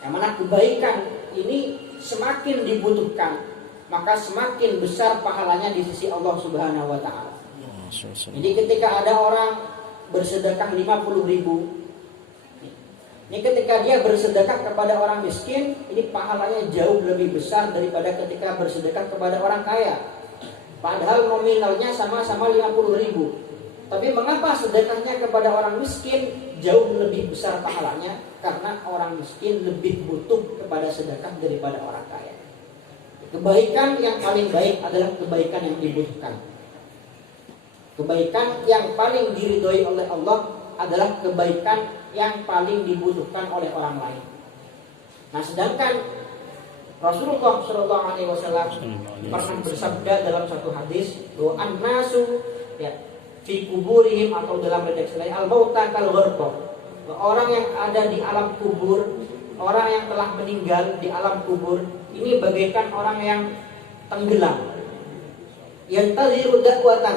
Yang mana kebaikan ini semakin dibutuhkan, maka semakin besar pahalanya di sisi Allah Subhanahu wa taala. Jadi ketika ada orang bersedekah 50.000, ini ketika dia bersedekah kepada orang miskin, ini pahalanya jauh lebih besar daripada ketika bersedekah kepada orang kaya. Padahal nominalnya sama-sama 50.000. Tapi mengapa sedekahnya kepada orang miskin jauh lebih besar pahalanya? Karena orang miskin lebih butuh kepada sedekah daripada orang kaya. Kebaikan yang paling baik adalah kebaikan yang dibutuhkan. Kebaikan yang paling diridhoi oleh Allah adalah kebaikan yang paling dibutuhkan oleh orang lain. Nah, sedangkan Rasulullah SAW pernah bersabda dalam satu hadis bahwa an-nasu fi kuburihim, atau dalam redaksi lain al-mauta kal gharqa. Orang yang ada di alam kubur, orang yang telah meninggal di alam kubur, ini bagaikan orang yang tenggelam. Yantaziru da'watan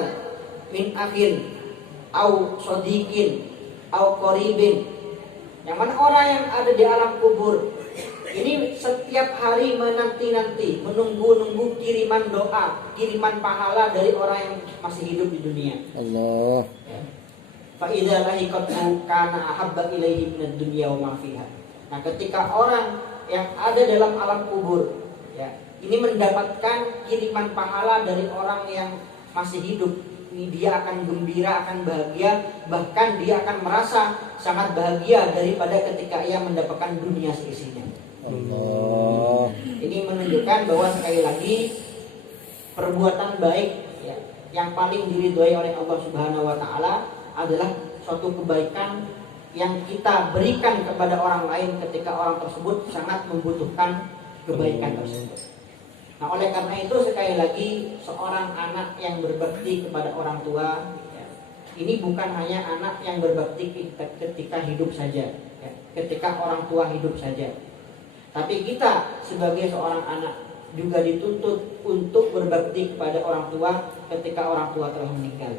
min akhin au sadiqin au qaribin. Yang mana orang yang ada di alam kubur ini setiap hari menanti-nanti, menunggu-nunggu kiriman doa, kiriman pahala dari orang yang masih hidup di dunia. Allah. Fa idza lahiqatu kana ahabba ilaihi minad dunya wa ma fiha. Nah, ketika orang yang ada dalam alam kubur ini mendapatkan kiriman pahala dari orang yang masih hidup, dia akan gembira, akan bahagia, bahkan dia akan merasa sangat bahagia daripada ketika ia mendapatkan dunia seisinya. Allah. Ini menunjukkan bahwa sekali lagi perbuatan baik yang paling diridhoi oleh Allah Subhanahu wa taala adalah suatu kebaikan yang kita berikan kepada orang lain ketika orang tersebut sangat membutuhkan kebaikan tersebut. Nah, oleh karena itu sekali lagi seorang anak yang berbakti kepada orang tua ini bukan hanya anak yang berbakti ketika hidup saja, ketika orang tua hidup saja. Tapi kita sebagai seorang anak juga dituntut untuk berbakti kepada orang tua ketika orang tua telah meninggal.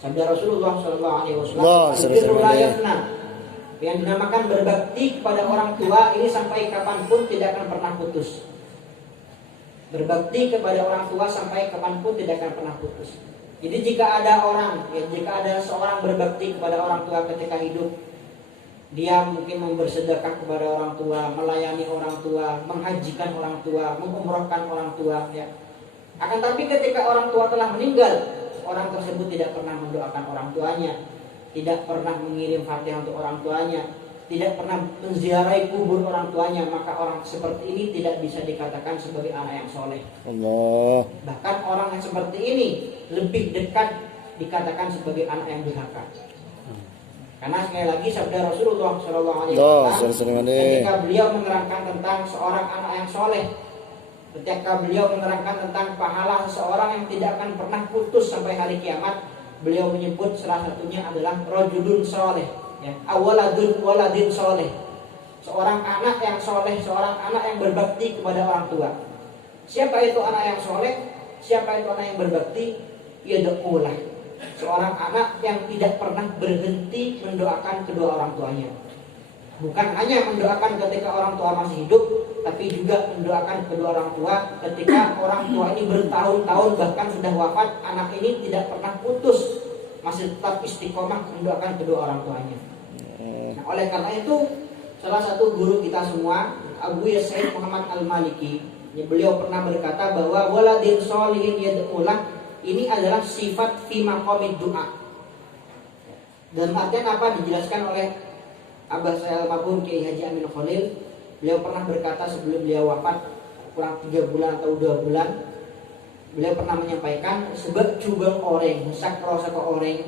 Sabda Rasulullah SAW, yang dinamakan berbakti kepada orang tua ini sampai kapanpun tidak akan pernah putus. Berbakti kepada orang tua sampai kapanpun tidak akan pernah putus. Jadi jika ada orang, jika ada seorang berbakti kepada orang tua ketika hidup, dia mungkin bersedekah kepada orang tua, melayani orang tua, menghajikan orang tua, mengumrohkan orang tua, Akan tapi ketika orang tua telah meninggal, orang tersebut tidak pernah mendoakan orang tuanya, tidak pernah mengirim Fatihah untuk orang tuanya, tidak pernah menziarahi kubur orang tuanya, maka orang seperti ini tidak bisa dikatakan sebagai anak yang soleh. Allah. Bahkan orang yang seperti ini lebih dekat dikatakan sebagai anak yang durhaka. Karena sekali lagi sabda Rasulullah SAW ketika beliau menerangkan tentang seorang anak yang soleh, ketika beliau menerangkan tentang pahala seseorang yang tidak akan pernah putus sampai hari kiamat, beliau menyebut salah satunya adalah rajulun soleh, waladin soleh, seorang anak yang soleh, seorang anak yang berbakti kepada orang tua. Siapa itu anak yang soleh? Siapa itu anak yang berbakti? Yad'ulah, seorang anak yang tidak pernah berhenti mendoakan kedua orang tuanya. Bukan hanya mendoakan ketika orang tua masih hidup, tapi juga mendoakan kedua orang tua ketika orang tua ini bertahun-tahun bahkan sudah wafat, anak ini tidak pernah putus, masih tetap istiqomah mendoakan kedua orang tuanya. Nah, oleh karena itu salah satu guru kita semua, Abu Yasaid Muhammad Al-Maliki, beliau pernah berkata bahwa waladin sholihin yad'ulah ini adalah sifat fi maqamid du'a. Dan artian apa dijelaskan oleh Abah saya almarhum Kiai Haji Amin Khalil. Beliau pernah berkata sebelum beliau wafat kurang 3 bulan atau 2 bulan, beliau pernah menyampaikan sebab cubang orang musak rasa ke orang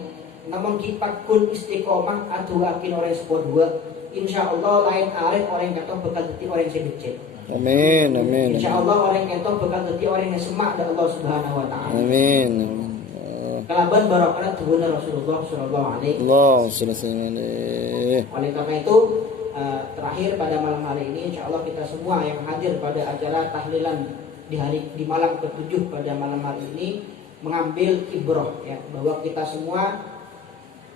namun kipat kun istiqomah adu akin orang sepuluh dua, insyaallah lain arif orang kata bekal deti orang sedikit. Amin, amin. Insyaallah orang itu bakal jadi orang yang semak dari Allah Subhanahu wa taala. Amin. Kalaban barokah tuhuna Rasulullah sallallahu alaihi wasallam. Oleh karena itu terakhir pada malam hari ini insyaallah kita semua yang hadir pada acara tahlilan di malam ke-7 pada malam hari ini mengambil ibrah bahwa kita semua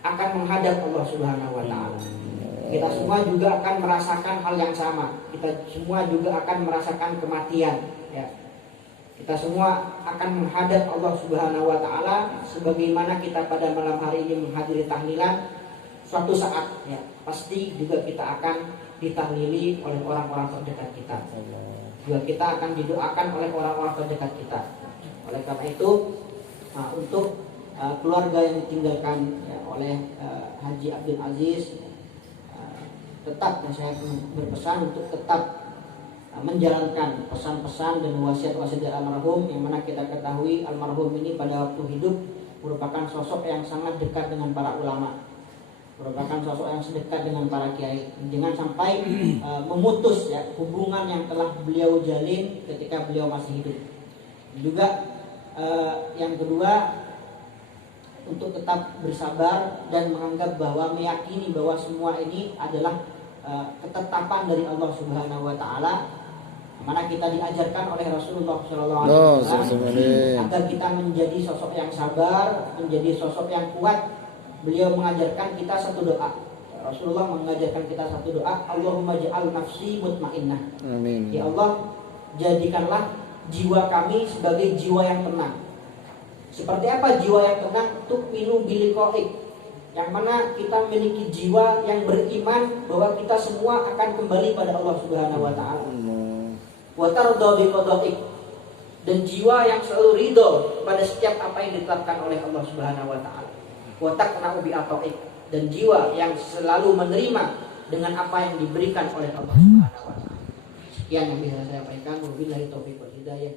akan menghadap Allah Subhanahu wa taala. Kita semua juga akan merasakan hal yang sama. Kita semua juga akan merasakan kematian, ya. Kita semua akan menghadap Allah Subhanahu wa taala sebagaimana kita pada malam hari ini menghadiri tahlilan. Suatu saat, ya, pasti juga kita akan ditahlili oleh orang-orang terdekat kita. Juga kita akan didoakan oleh orang-orang terdekat kita. Oleh karena itu, untuk keluarga yang ditinggalkan, ya, oleh Haji Abdul Aziz, tetap, dan saya berpesan untuk tetap menjalankan pesan-pesan dan wasiat-wasiat dari almarhum, yang mana kita ketahui almarhum ini pada waktu hidup merupakan sosok yang sangat dekat dengan para ulama, merupakan sosok yang sedekat dengan para kiai. Jangan sampai memutus, ya, hubungan yang telah beliau jalin ketika beliau masih hidup. Juga yang kedua, untuk tetap bersabar dan menganggap bahwa meyakini bahwa semua ini adalah ketetapan dari Allah Subhanahu wa taala, mana kita diajarkan oleh Rasulullah SAW agar kita menjadi sosok yang sabar, menjadi sosok yang kuat. Beliau mengajarkan kita satu doa. Rasulullah mengajarkan kita satu doa, Allahumma ja'al nafsi mutmainnah. Amin. Ya Allah, jadikanlah jiwa kami sebagai jiwa yang tenang. Seperti apa jiwa yang tenang? Tu'minu biliqa'ik, yang mana kita memiliki jiwa yang beriman bahwa kita semua akan kembali pada Allah Subhanahu wa taala. Wa tardha biqada'ik, dan jiwa yang selalu ridho pada setiap apa yang ditetapkan oleh Allah Subhanahu wa taala. Wa taqna'u bi'ata'ik, dan jiwa yang selalu menerima dengan apa yang diberikan oleh Allah Subhanahu wa taala. Sekian yang bisa saya sampaikan. Wabillahi taufiq wal hidayah.